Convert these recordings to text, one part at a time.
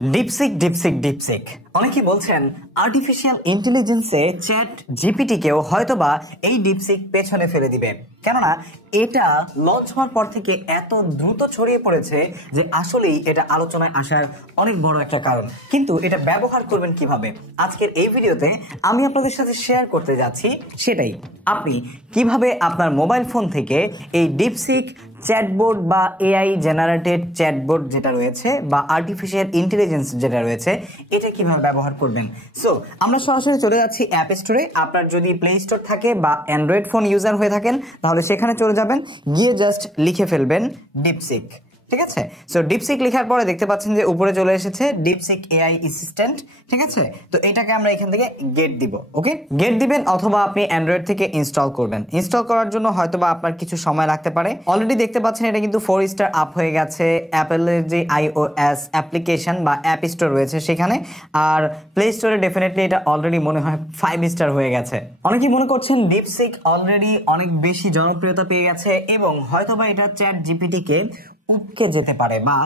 DeepSeek অনেকেই বলছেন artificial ইন্টেলিজেন্সে chat জিপিটিকেও হয়তোবা এই ডিপসিক পেছনে ফেলে দিবে, কেননা এটা লঞ্চ হওয়ার পর থেকে এত দ্রুত ছড়িয়ে পড়েছে যে আসলেই এটা আলোচনায় আসার অনেক বড় একটা কারণ। কিন্তু এটা ব্যবহার করবেন কিভাবে, আজকের এই ভিডিওতে আমি আপনাদের সাথে শেয়ার করতে যাচ্ছি সেটাই। আপনি কিভাবে আপনার মোবাইল ফোন থেকে এই ডিপসিক চ্যাটবোর্ড বা এআই জেনারেটেড চ্যাটবোর্ড যেটা রয়েছে বা আর্টিফিশিয়াল ইন্টেলিজেন্স যেটা রয়েছে এটা কিভাবে ব্যবহার করবেন। সো আমরা সরাসরি চলে যাচ্ছি অ্যাপ স্টোরে। আপনার যদি প্লে স্টোর থাকে বা অ্যান্ড্রয়েড ফোন ইউজার হয়ে থাকেন তাহলে সেখানে চলে যাবেন, গিয়ে জাস্ট লিখে ফেলবেন ডিপসিক। ঠিক আছে, সো ডিপসিক লেখার পরে দেখতে পাচ্ছেন যে উপরে চলে এসেছে ডিপসিক এআই অ্যাসিস্ট্যান্ট। ঠিক আছে, তো এটাকে আমরা এখান থেকে গেট দিব। ওকে, গেট দিবেন অথবা আপনি অ্যান্ড্রয়েড থেকে ইনস্টল করবেন। ইনস্টল করার জন্য হয়তোবা আপনার কিছু সময় লাগতে পারে। অলরেডি দেখতে পাচ্ছেন এটা কিন্তু 4 স্টার আপ হয়ে গেছে অ্যাপেলের যে iOS অ্যাপ্লিকেশন বা অ্যাপ স্টোর রয়েছে সেখানে, আর প্লে স্টোরে ডেফিনেটলি এটা অলরেডি মনে হয় 5 স্টার হয়ে গেছে। অনেকেই মনে করছেন ডিপসিক অলরেডি অনেক বেশি জনপ্রিয়তা পেয়ে গেছে এবং হয়তোবা এটা চ্যাট জিপিটিকে উপকে যেতে পারে বা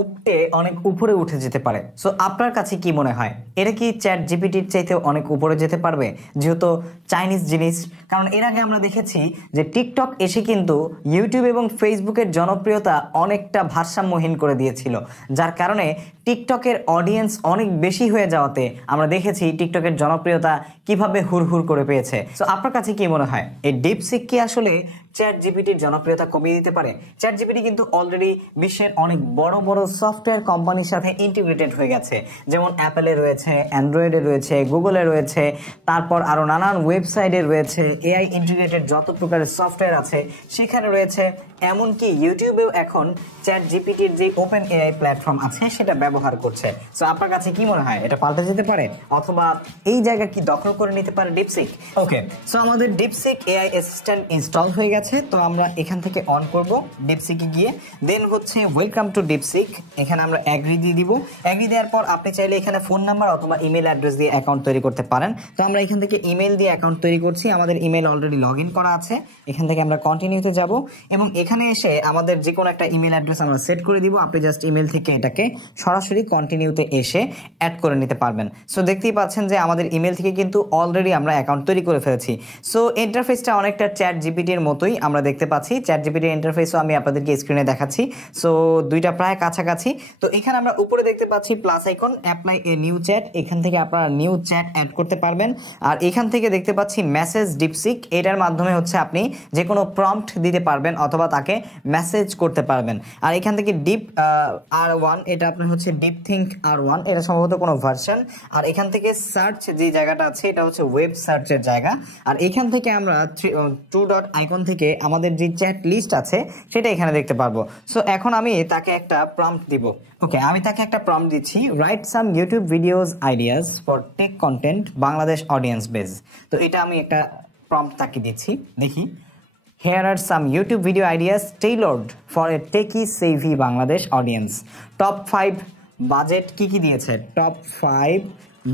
উপটে অনেক উপরে উঠে যেতে পারে। সো আপনার কাছে কি মনে হয়, এটা কি চ্যাট জিপিটির চাইতে অনেক উপরে যেতে পারবে, যেহেতু চাইনিজ জিনিস? কারণ এর আগে আমরা দেখেছি যে টিকটক এসে কিন্তু ইউটিউব এবং ফেসবুকের জনপ্রিয়তা অনেকটা ভারসাম্যহীন করে দিয়েছিল, যার কারণে টিকটকের অডিয়েন্স অনেক বেশি হয়ে যাওয়াতে আমরা দেখেছি টিকটকের জনপ্রিয়তা কিভাবে হুড়হুড় করে পেয়েছে। সো আপনার কাছে কি মনে হয়, এই ডিপসিক কি আসলে চ্যাট জিপিটির জনপ্রিয়তা কমিয়ে দিতে পারে? চ্যাট জিপিটি কিন্তু অলরেডি বিশ্বের অনেক বড় বড় সফটওয়্যার কোম্পানির সাথে ইন্টিগ্রেটেড হয়ে গেছে, যেমন অ্যাপেলে রয়েছে, অ্যান্ড্রয়েডে রয়েছে, গুগলে রয়েছে, তারপর আরো নানান ওয়েবসাইটে রয়েছে। এআই ইন্টিগ্রেটেড যত প্রকারের সফটওয়্যার আছে সেখানে রয়েছে। এমনকি ইউটিউবেও এখন চ্যাট জিপিটির যে ওপেন এআই প্ল্যাটফর্ম আছে সেটা ব্যবহার করছে। সো আপনার কাছে কি মনে হয়, এটা পাল্টে যেতে পারে অথবা এই জায়গা কি দখল করে নিতে পারে ডিপসিক? ওকে, সো আমাদের ডিপসিক এআই অ্যাসিস্ট্যান্ট ইনস্টল হয়ে গেছে। তো আমরা এখান থেকে অন করব ডিপসিকে গিয়ে, দেন হচ্ছে ওয়েলকাম টু ডিপসিক। এখানে আমরা অ্যাগ্রি দিয়ে দিব। অ্যাগ্রি দেওয়ার পর আপনি চাইলে এখানে ফোন নাম্বার অথবা ইমেল অ্যাড্রেস দিয়ে অ্যাকাউন্ট তৈরি করতে পারেন। তো আমরা এখান থেকে ইমেল দিয়ে অ্যাকাউন্ট তৈরি করছি, আমাদের ইমেল অলরেডি লগ ইন করা আছে। এখান থেকে আমরা কন্টিনিউতে যাব এবং এখানে এসে আমাদের যে কোনো একটা ইমেল অ্যাড্রেস আমরা সেট করে দিব। আপনি জাস্ট ইমেল থেকে এটাকে সরাসরি কন্টিনিউতে এসে অ্যাড করে নিতে পারবেন। সো দেখতেই পাচ্ছেন যে আমাদের ইমেল থেকে কিন্তু অলরেডি আমরা অ্যাকাউন্ট তৈরি করে ফেলেছি। সো ইন্টারফেসটা অনেকটা চ্যাট জিপিটির মতোই আমরা দেখতে পাচ্ছি। চ্যাট জিপিটির ইন্টারফেসও আমি আপনাদেরকে স্ক্রিনে দেখাচ্ছি। সো দুইটা প্রায় কাছাকাছি। তো এখানে আমরা উপরে দেখতে পাচ্ছি plus icon, apply a new chat. এখান থেকে আপনারা নিউ চ্যাট অ্যাড করতে পারবেন। আর এখান থেকে দেখতে পাচ্ছি মেসেজ ডিপসিক, এটার মাধ্যমে হচ্ছে আপনি যে কোনো প্রম্পট দিতে পারবেন অথবা তাকে মেসেজ করতে পারবেন। আর এখান থেকে ডিপ R1, এটা আপনার হচ্ছে ডিপ থিঙ্ক R1, এটা সম্ভবত কোনো ভার্সন। আর এখান থেকে সার্চ যে জায়গাটা আছে এটা হচ্ছে ওয়েব সার্চের জায়গা। আর এখান থেকে আমরা 2 ডট আইকন থেকে আমাদের যে চ্যাট লিস্ট আছে সেটা এখানে দেখতে পারবো। সো এখন আমি তাকে একটা প্রম্পট দিব। ওকে, আমি তাকে একটা প্রম্পট দিচ্ছি, write some YouTube videos ideas for tech content Bangladesh audience base. তো এটা আমি একটা প্রম্পট তাকে দিচ্ছি, দেখি। Here are some YouTube video ideas tailored for a techie savvy Bangladesh audience. Top 5 budget কি দিয়েছে? Top 5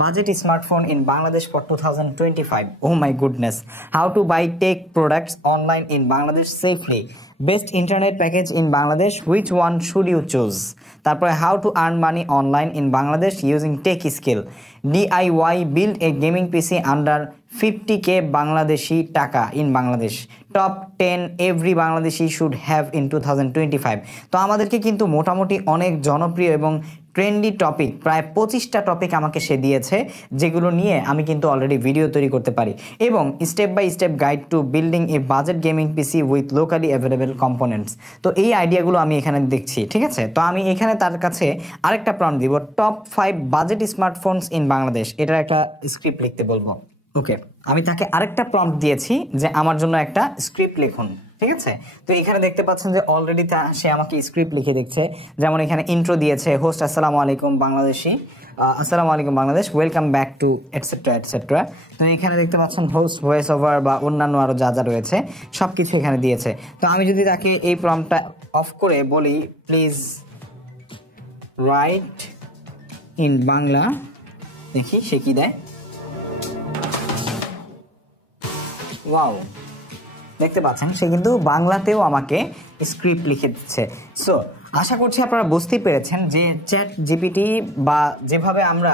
budget smartphone in Bangladesh for 2025. Oh my goodness. How to buy tech products online in Bangladesh safely. Best internet package in Bangladesh, which one should you choose? তারপরে how to earn money online in Bangladesh using tech skill. DIY build a gaming PC under 50k Bangladeshi taka in Bangladesh. Top 10 every Bangladeshi should have in 2025. তো আমাদেরকে কিন্তু মোটামুটি অনেক জনপ্রিয় এবং trendy topic, প্রায় 25টা topic আমাকে সে দিয়েছে, যেগুলো নিয়ে আমি কিন্তু অলরেডি ভিডিও তৈরি করতে পারি এবং step by step guide to building a budget gaming PC with locally available components. তো এই আইডিয়াগুলো আমি এখানে দেখছি। ঠিক আছে, তো আমি এখানে তার কাছে আরেকটা প্রম্পট দিব, top 5 budget smartphones in Bangladesh. এটার একটা স্ক্রিপ্ট লিখতে বলবো। ওকে, আমি তাকে আরেকটা প্রম্পট দিয়েছি যে আমার জন্য একটা স্ক্রিপ্ট লিখুন। ঠিক আছে, তো এখানে দেখতে পাচ্ছেন যে অলরেডি সে আমাকে স্ক্রিপ্ট লিখে দিচ্ছে। যেমন এখানে ইন্ট্রো দিয়েছে, হোস্ট আসসালামু আলাইকুম বাংলাদেশি, আসসালামু আলাইকুম Bangladesh, welcome back to etcetera etcetera. তো এখানে দেখতে পাচ্ছেন হোস্ট, ভয়েস ওভার বা অন্যান্য আরো যা যা রয়েছে সব কিছু এখানে দিয়েছে। তো আমি যদি তাকে এই প্রম্পটটা অফ করে বলি, প্লিজ রাইট ইন বাংলা, দেখি সে কি দেয়। ওয়াও, দেখতে পাচ্ছেন সে কিন্তু বাংলাতেও আমাকে স্ক্রিপ্ট লিখে দিচ্ছে। সো আশা করছি আপনারা বুঝতেই পেরেছেন যে চ্যাট জিপিটি বা যেভাবে আমরা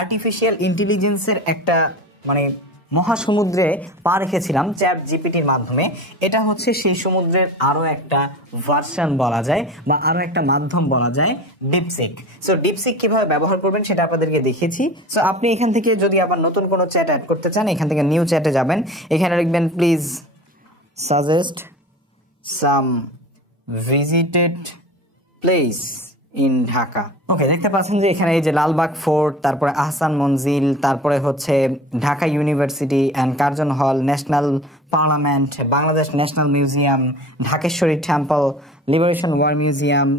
আর্টিফিশিয়াল ইন্টেলিজেন্সের একটা মানে মহাসমুদ্রে পা রেখেছিলাম চ্যাট জিপিটির মাধ্যমে, এটা হচ্ছে সেই সমুদ্রের আরও একটা ভার্সন বলা যায় বা আরও একটা মাধ্যম বলা যায়, ডিপসিক। সো ডিপসিক কিভাবে ব্যবহার করবেন সেটা আপনাদেরকে দেখিয়েছি। সো আপনি এখান থেকে যদি আবার নতুন কোনো চ্যাট অ্যাড করতে চান, এখান থেকে নিউ চ্যাটে যাবেন, এখানে লিখবেন please suggest some visited place in Dhaka. Okay, দেখতে পাচ্ছেন যে এখানে এই যে লালবাগ ফোর্ট, তারপরে আহসান মঞ্জিল, তারপরে হচ্ছে Dhaka University and Curzon Hall, National Parliament, Bangladesh National Museum, Dhakeshwari Temple, Liberation War Museum,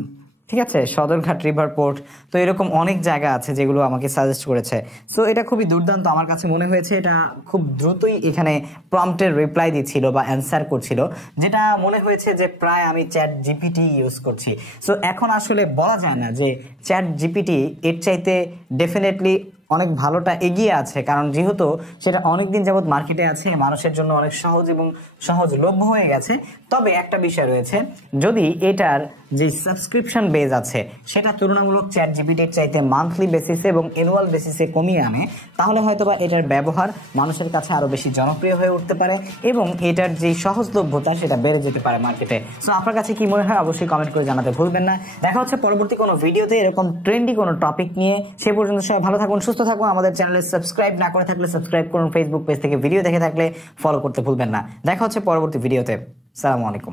ঠিক আছে, সদরঘাট রিভার পোর্ট। তো এরকম অনেক জায়গা আছে যেগুলো আমাকে সাজেস্ট করেছে। সো এটা খুবই দুর্দান্ত আমার কাছে মনে হয়েছে। এটা খুব দ্রুতই এখানে প্রম্পটের রিপ্লাই দিচ্ছিল বা অ্যান্সার করছিল, যেটা মনে হয়েছে যে প্রায় আমি চ্যাট জিপিটি ইউজ করছি। সো এখন আসলে বলা যায় না যে চ্যাট জিপিটি এর চাইতে ডেফিনেটলি অনেক ভালোটা এগিয়ে আছে, কারণ যেহেতু সেটা অনেক দিন যাবত মার্কেটে আছে, মানুষের জন্য অনেক সহজ এবং সহজলভ্য হয়ে গেছে। তবে একটা বিষয় রয়েছে, যদি এটার যে সাবস্ক্রিপশন বেজ আছে সেটা তুলনামূলক চ্যাট জিপিটির চাইতে মান্থলি বেসিসে এবং অ্যানুয়াল বেসিসে কমিয়ে আনে, তাহলে হয়তোবা এটার ব্যবহার মানুষের কাছে আরো বেশি জনপ্রিয় হয়ে উঠতে পারে এবং এটার যে সহজলভ্যতা সেটা বেড়ে যেতে পারে মার্কেটে। সো আপনার কাছে কি মনে হয় অবশ্যই কমেন্ট করে জানাতে ভুলবেন না। দেখা হচ্ছে পরবর্তী কোনো ভিডিওতে এরকম ট্রেন্ডি কোনো টপিক নিয়ে। সে পর্যন্ত সবাই ভালো থাকুন, সুস্থ থাকুন। আমাদের চ্যানেলে সাবস্ক্রাইব না করে থাকলে সাবস্ক্রাইব করুন, ফেসবুক পেজ থেকে ভিডিও দেখে থাকলে ফলো করতে ভুলবেন না। দেখা হচ্ছে পরবর্তী ভিডিওতে। আসসালামু আলাইকুম।